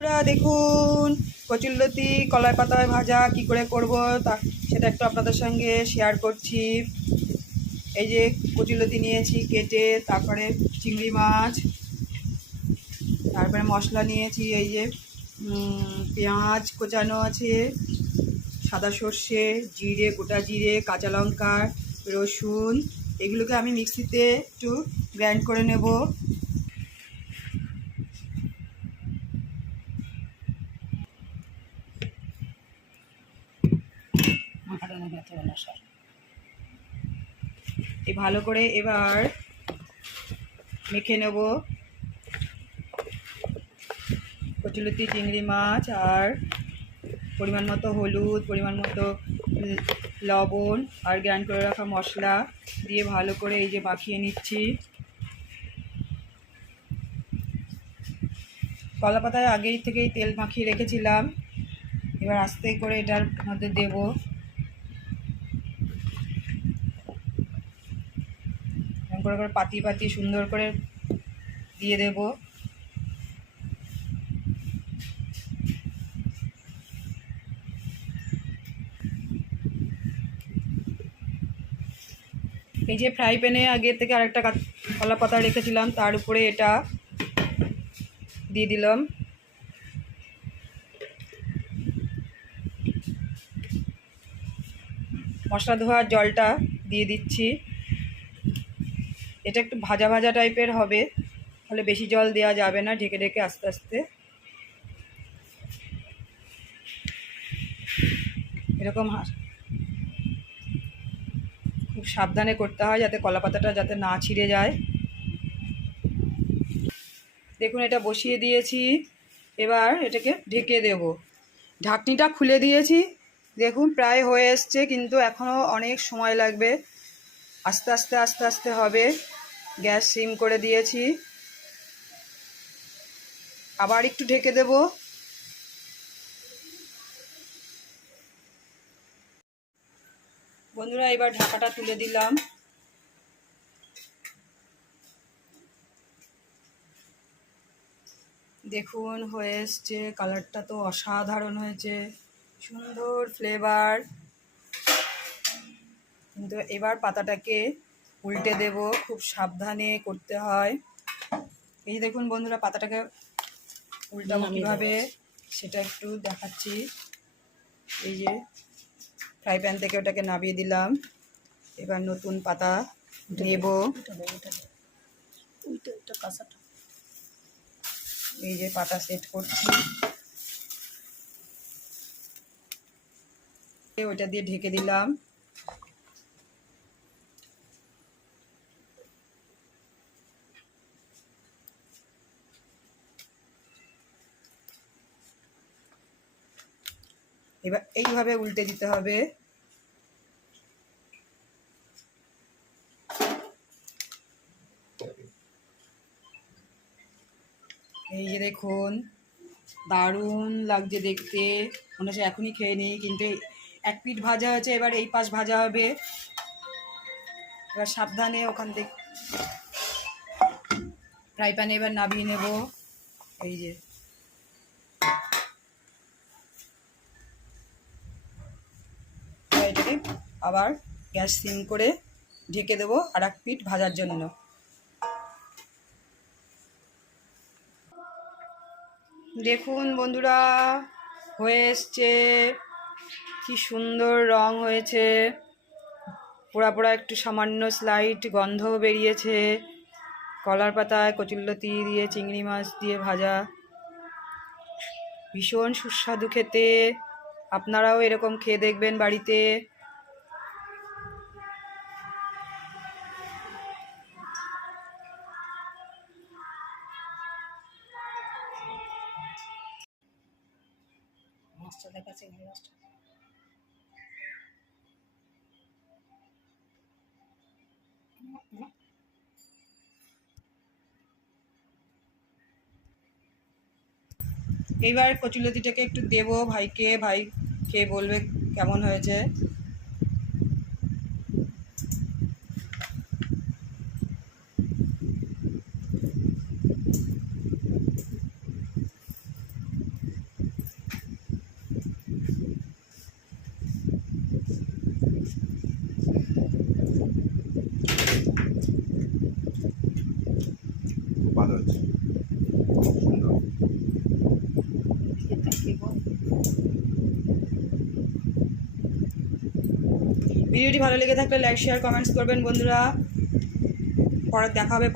দেখুন কচুরলতি কলাই পাতায় ভাজা কি করে করব তা সেটা একটু আপনাদের সঙ্গে শেয়ার করছি। এই যে কচুরলতি নিয়েছি কেটে, তারপরে চিংড়ি মাছ, তারপরে মশলা নিয়েছি। এই যে পেঁয়াজ কোচানো আছে, সাদা সর্ষে, জিরে, গোটা জিরে, কাঁচা লঙ্কা, রসুন, এগুলোকে আমি মিক্সিতে একটু গ্রাইন্ড করে নেব। এই ভালো করে এবার মেখে নেব কচুলতি, চিংড়ি মাছ, আর পরিমাণ মতো হলুদ, পরিমাণ মতো লবণ আর গ্রাইন্ড করে রাখা মশলা দিয়ে ভালো করে এই যে মাখিয়ে নিচ্ছি। কলা পাতায় আগেই থেকেই তেল মাখিয়ে রেখেছিলাম, এবার আস্তে করে এটার মধ্যে দেব। করে করে পাতি পাতি সুন্দর করে দিয়ে দেব। এই যে ফ্রাই প্যানে আগে থেকে আরেকটা কলা পাতা রেখেছিলাম, তার উপরে এটা দিয়ে দিলাম। মশলা ধোয়ার জলটা দিয়ে দিচ্ছি। এটা একটু ভাজা ভাজা টাইপের হবে, তাহলে বেশি জল দেওয়া যাবে না, ঢেকে ঢেকে আস্তে আস্তে এরকম খুব সাবধানে করতে হয় যাতে কলা পাতাটা যাতে না ছিঁড়ে যায়। দেখুন এটা বসিয়ে দিয়েছি, এবার এটাকে ঢেকে দেব। ঢাকনিটা খুলে দিয়েছি, দেখুন প্রায় হয়ে এসছে, কিন্তু এখনও অনেক সময় লাগবে। আস্তে আস্তে আস্তে আস্তে হবে। গ্যাস সিম করে দিয়েছি, আবার একটু ঢেকে দেব। বন্ধুরা এবার ঢাকাটা তুলে দিলাম। দেখুন হয়ে এসছে, কালারটা তো অসাধারণ হয়েছে, সুন্দর ফ্লেভার। কিন্তু এবার পাতাটাকে উল্টে দেব, খুব সাবধানে করতে হয়। এই দেখুন বন্ধুরা পাতাটাকে উল্টাবো কীভাবে সেটা একটু দেখাচ্ছি। এই যে ফ্রাই প্যান থেকে ওটাকে নামিয়ে দিলাম, এবার নতুন পাতা নেব। এই যে পাতা সেট করছি, ওইটা দিয়ে ঢেকে দিলাম। এবার এইভাবে উল্টে দিতে হবে। এই যে দেখুন দারুণ লাগছে দেখতে, মনে হচ্ছে এখনই খেয়ে নিই, কিন্তু এক পিঠ ভাজা হয়েছে, এবার এই পাশ ভাজা হবে। এবার সাবধানে ওখান থেকে ফ্রাই প্যানে এবার নামিয়ে নেব। এই যে এটাকে আবার গ্যাস সিম করে ঢেকে দেবো আর এক পিঠ ভাজার জন্য। দেখুন বন্ধুরা হয়ে এসছে, কি সুন্দর রং হয়েছে, পোড়া পোড়া একটু সামান্য স্লাইট গন্ধ বেরিয়েছে। কলার পাতায় কচুরলতি দিয়ে চিংড়ি মাছ দিয়ে ভাজা, ভীষণ সুস্বাদু খেতে। আপনারাও এরকম খেয়ে দেখবেন বাড়িতে। এইবার কচুরলতিটাকে একটু দেবো ভাইকে, ভাই খেয়ে বলবে কেমন হয়েছে। সুন্দর। ভিডিওটি ভালো লেগে থাকলে লাইক শেয়ার কমেন্টস করবেন বন্ধুরা। পরে দেখা হবে।